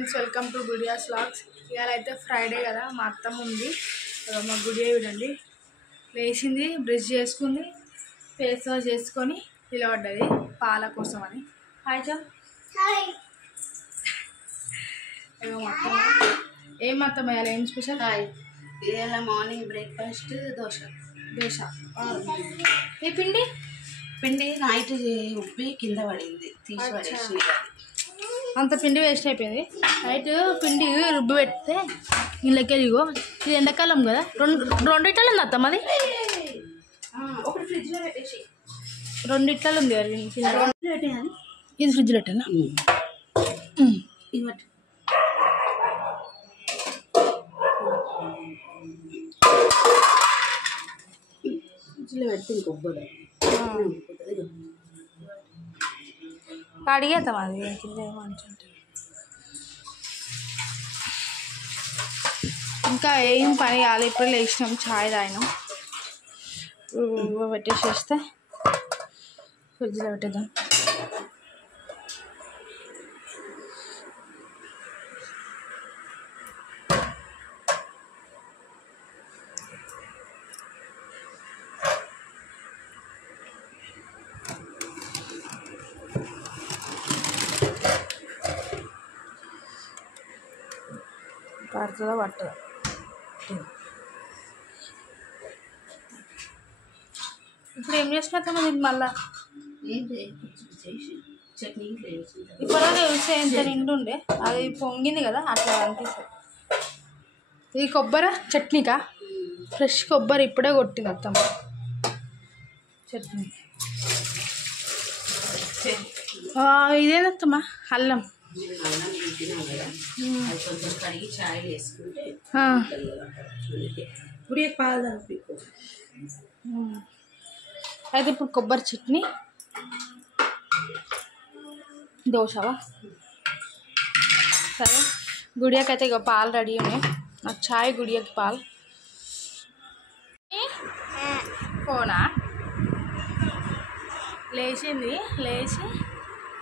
Friends welcome to Gudiya's vlogs. ఇవాళ అయితే Friday కదా, మా అత్తమ్మ ఉంది. మా గుడియా చూడండి, లేచింది, బ్రష్ చేసుకుంది, ఫేస్ వాష్ చేసుకొని నిలబడ్డది పాల కోసం అని. హాయ్ చా. ఏం అత్తమ్మ ఇవాళ ఏం స్పెషల్? హాయ్, ఇవాళ మార్నింగ్ బ్రేక్ఫాస్ట్ దోశ. ఈ పిండి నైట్ ఉబ్బి కింద పడింది, తీసి పడేసి. అంత పిండి వేస్ట్ అయిపోయింది. నైట్ పిండి రుబ్బి పెడితే ఇళ్ళకి ఇగో, ఇది ఎండాకాలం కదా, రెండు ఇట్లలో ఉంది అత్తమ్మ. అది ఒకటి ఫ్రిడ్జ్లో పెట్టేసి, రెండు ఇట్లలో ఉంది. ఇది ఫ్రిడ్జ్లో పెట్టాను. ఇవ్వండి. ఫ్రిడ్జ్లో పెడితే ఇంకొబ్బరు అడిగేద్దాం. అది కింద మంచి ఇంకా ఏం పని కాదు. ఇప్పుడు లేచినాం, ఛాయ్ తాగినాం, పెట్టేసేస్తే ఫ్రిడ్జ్లో పెట్టేద్దాం. పడుతుందో పట్టదు. ఇప్పుడు ఏం చేసినట్టు దీన్ని మళ్ళా చట్నీ ఇప్పటివరకు చూస్తే ఎంత నిండు ఉండే, అది పొంగింది కదా, అట్లా అనిపిస్తుంది. ఇది కొబ్బరి చట్నీకా? ఫ్రెష్ కొబ్బరి ఇప్పుడే కొట్టింది అత్తమ్మ. చట్నీ ఇదేనత్తమ్మ, అల్లం. కడిగి చాయ్ వేసుకుంటే అయితే ఇప్పుడు కొబ్బరి చట్నీ, దోశవా? సరే, గుడియాకి అయితే ఇక పాలు రెడీ ఉన్నాయి. నాకు చాయ్, గుడియాకి పాలు. ఫోనా లేచింది, లేచి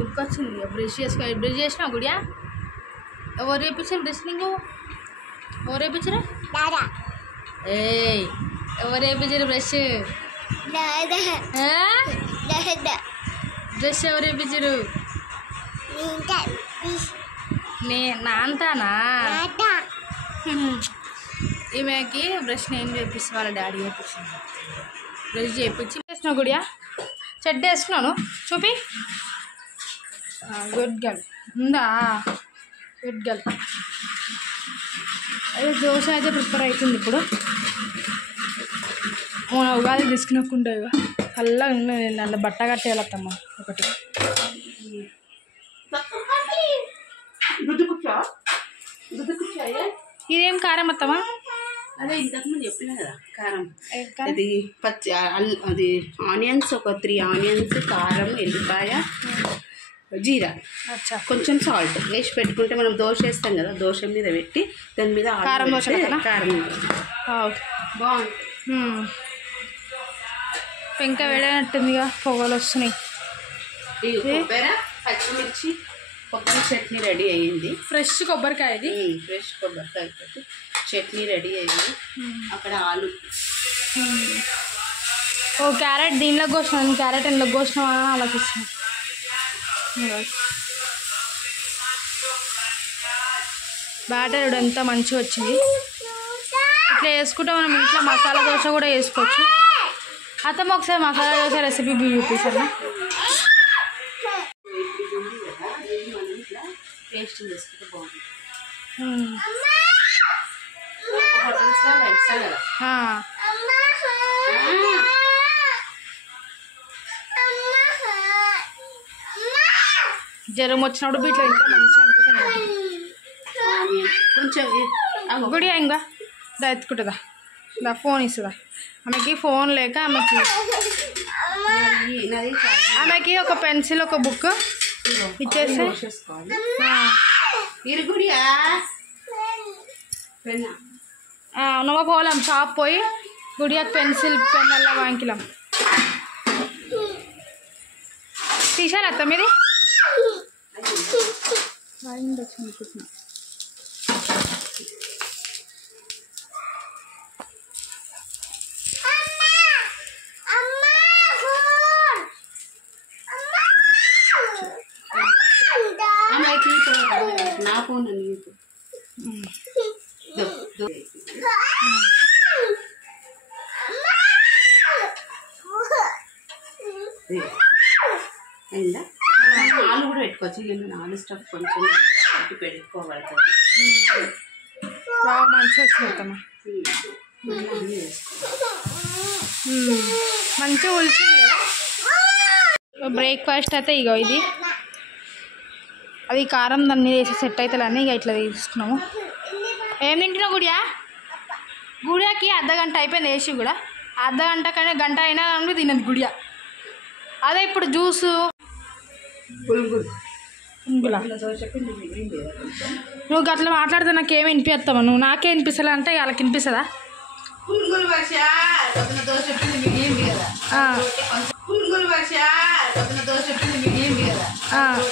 ఉరికొచ్చింది. బ్రష్ చేసుకొని బ్రష్ చేసినా గుడియా. ఎవరు వేయించారు బ్రష్? నీకు ఎవరు వేయించారు? ఎవరు వేయించారు బ్రష్? బ్రష్ ఎవరు వేయించారు? నాంతానా? ఈమెకి బ్రష్ నేను చేపిస్తాను, వాళ్ళ డాడీ చేపించింది. బ్రష్ చేయించి వేసినా గుడియా. చెడ్డ వేసుకున్నాను, చూపి. గుడ్ గర్ల్ ఉందా? Good girl. అదే దోశ అయితే ప్రిపేర్ అవుతుంది ఇప్పుడు. మన ఉగాది తీసుకునకుండా అలా నల్ల బట్ట కట్టేయాలత్తమ్మ ఒకటి. ఇదేం కారం అత్తమ్మా? అదే ఇంతకుముందు చెప్పినా కదా, కారం. అది పచ్చి అది ఆనియన్స్, ఒక 3 ఆనియన్స్, కారం, ఎల్లిపాయ, జీరా, కొంచెం సాల్ట్ వేసి పెట్టుకుంటే మనం దోశ వేస్తాం కదా, దోశ మీద పెట్టి దాని మీద కారం దోశ కారం బాగుంది. పెంక వేడనట్టుందిగా, పొగలు వస్తున్నాయి. కొబ్బరి, పచ్చిమిర్చి, కొబ్బరి చట్నీ రెడీ అయ్యింది. ఫ్రెష్ కొబ్బరికాయ, ఇది ఫ్రెష్ కొబ్బరికాయ చట్నీ రెడీ అయ్యింది. అక్కడ ఆలు, ఓ క్యారెట్ దీనిలో కోసినాం, క్యారెట్ ఎందులో కోసినామా ఆలోచిస్తున్నాం. బ్యాటర్ ఎంత మంచిగా వచ్చింది. ఇట్లా వేసుకుంటే మనం ఇంట్లో మసాలా దోశ కూడా వేసుకోవచ్చు. అత్తమ్మ ఒకసారి మసాలా దోశ రెసిపీ చూపిస్తారా? టేస్ట్ చేసుకుంటే బాగుంది. జ్వరం వచ్చినప్పుడు ఇట్లా ఇంకా మంచిగా అనిపిస్తుంది. కొంచెం గుడి ఇంకా ఎత్తుకుంటుందా, దా ఫోన్ ఇస్తుందా ఆమెకి? ఫోన్ లేక ఆమెకి ఒక పెన్సిల్, ఒక బుక్ ఇచ్చేస్తే నువ్వు పోలాం షాప్ పోయి గుడియాకి పెన్సిల్, పెన్ అలా వాంకిలాం. తీసారా అత్త మీది? ఫోన్ అని అయిందా? ఆలు కూడా పెట్టుకోవచ్చు. నేను ఆలు స్టఫ్ కొంచెం పెట్టుకోబడుతుంది. బాగా మంచిగా వచ్చిందమ్మా, మంచిగా ఉలిచింది కదా. బ్రేక్ఫాస్ట్ అయితే ఇగో ఇది, అది కారం దాన్ని వేసి సెట్ అవుతుందని ఇక ఇట్లా తీసుకున్నాము. ఏం తింటున్నావు గుడియా? గుడియాకి అర్ధగంట అయిపోయింది వేసి కూడా, అర్ధగంట కానీ గంట అయినా కానీ తినదు గుడియా. అదే ఇప్పుడు జ్యూసు నువ్వు అట్లా మాట్లాడితే నాకేమి వినిపిస్తావా? నువ్వు నాకే వినిపిస్తలే అంటే వాళ్ళకి వినిపిస్తుందా?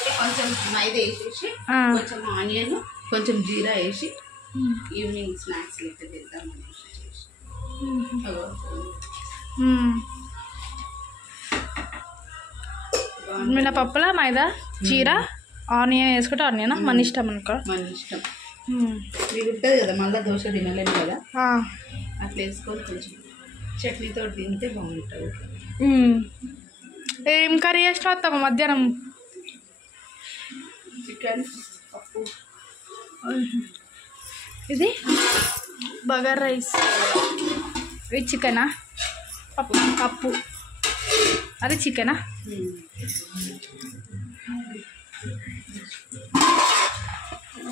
కొంచెం మైదా వేసేసి కొంచెం ఆనియన్ కొంచెం జీరా వేసి ఈవినింగ్ స్నాక్స్ అయితే తిందామని మినపప్పుల మైదా జీరా ఆనియన్ వేసుకుంటే ఆనియన్ మన ఇష్టం అనుకో, మన ఇష్టం. మీకు ఉంటుంది కదా మళ్ళీ దోశ తినలేము కదా, అట్లా వేసుకొని కొంచెం చట్నీతో తింటే బాగుంటుంది. ఏం కర్రీ చేసినా వస్తాము మధ్యాహ్నం? చికెన్ పప్పు. ఇది బగారా రైస్, ఇది చికెనా? పప్పు అది చికెనా?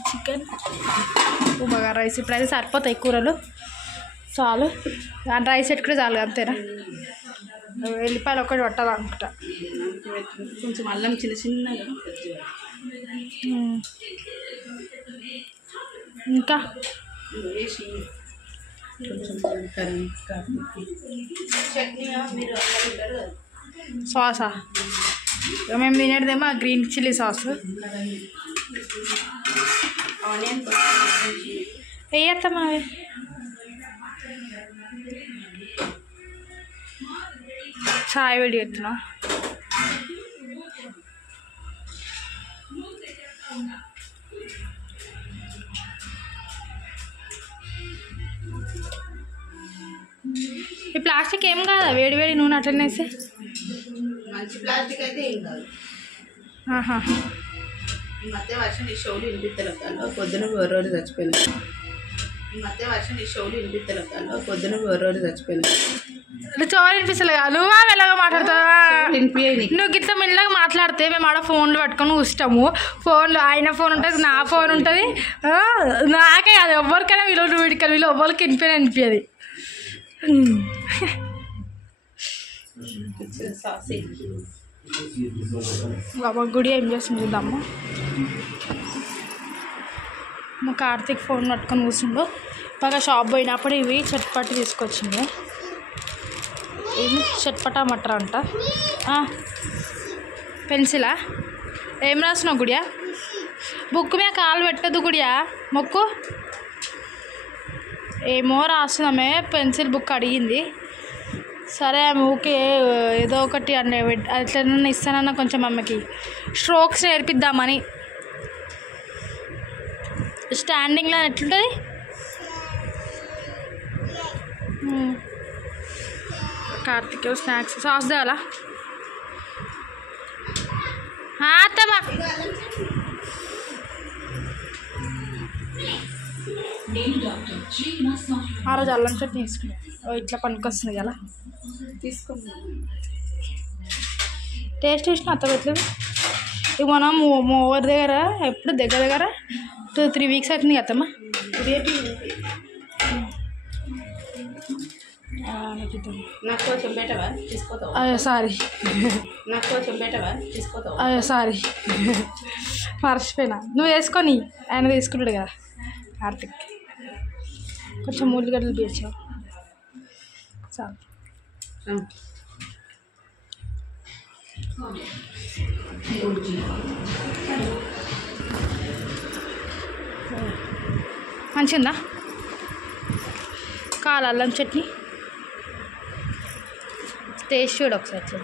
Chicken bagara rice. ఇప్పుడైతే సరిపోతాయి కూరలు, చాలు. రైస్ పెట్టుకుంటే చాలు, అంతేనా? ఎల్లిపాయలు ఒకటి పట్టాలనుకుంటా. కొంచెం అల్లం చిన్న చిన్నగా. ఇంకా సాసా మేము తినేదేమో గ్రీన్ చిల్లీ సాస్. వేయత్తమ్మా అవి. చాయ్ వేడి చేస్తున్నా. ఈ ప్లాస్టిక్ ఏం కాదా? వేడి వేడి నూనె అట్లనేసి మంచి ప్లాస్టిక్ అయితే ఏం కాదు. ఈ మధ్య వర్షం ఈ షోలు వినిపిత్తలకాల్లో పొద్దున రోజు చచ్చిపోయినా. ఈ మధ్య వర్షం ఈ షోలు వినిపిత్తలకాల్లో పొద్దున రోజు చచ్చిపోయినా. చోరు వినిపిస్తలే కదా, నువ్వా మెల్లగా మాట్లాడతావా? నువ్వు గిట్ల మెల్లగా మాట్లాడితే మేము ఆడ ఫోన్లు పట్టుకొని చూస్తాము. ఫోన్లో ఆయన ఫోన్ ఉంటుంది, నా ఫోన్ ఉంటుంది. నాకే అది ఎవరికైనా వీళ్ళు వీడికైనా వీళ్ళు ఎవరికి వినిపించదు. బాబా గుడి ఏం చేస్తుంది చూద్దాము. మా కార్తీక్ ఫోన్ పట్టుకొని కూర్చుండు. బాగా షాప్ పోయినప్పుడు ఇవి చట్పట్టి తీసుకొచ్చింది. ఏమి చట్పటా మటర్ అంట. పెన్సిలా? ఏం రాస్తున్నావు గుడియా? బుక్ మీద కాలు పెట్టద్దు గుడియా, మొక్కు. ఏమో రాస్తున్నామే, పెన్సిల్ బుక్ అడిగింది. సరే ఊకే ఏదో ఒకటి అంటే అట్లన్నా ఇస్తానన్నా కొంచెం అమ్మకి స్ట్రోక్స్ నేర్పిద్దామని. స్టాండింగ్లో ఎట్లుంటుంది? కార్తిక్ స్నాక్స్ సాస్ తేవాలా? అత్తమ్మా ఆ రోజు అల్లం చట్నీ తీసుకున్నాను. ఇట్లా పనికొస్తుంది కదా, తీసుకున్నాను. టేస్ట్ చూసిన అత్త పెట్టలేదు. ఇక మనం ఓవర్ దగ్గర ఎప్పుడు దగ్గర 2-3 వీక్స్ అవుతుంది కదమ్మా. నాకు కొంచెం బెటవా తీసుకోతావు? అయ్యో సారీ, నాకు కొంచెం బెటవా తీసుకోతావు? అయ్యో సారీ, మర్చిపోయినా. నువ్వు వేసుకొని ఆయన తీసుకుంటాడు కదా కార్తిక్. కొంచెం ఉల్లిగడ్డలు పీల్చావు చాలు. మంచిగా కావాలి అల్లం చట్నీ టేస్ట్ చూడు ఒకసారి.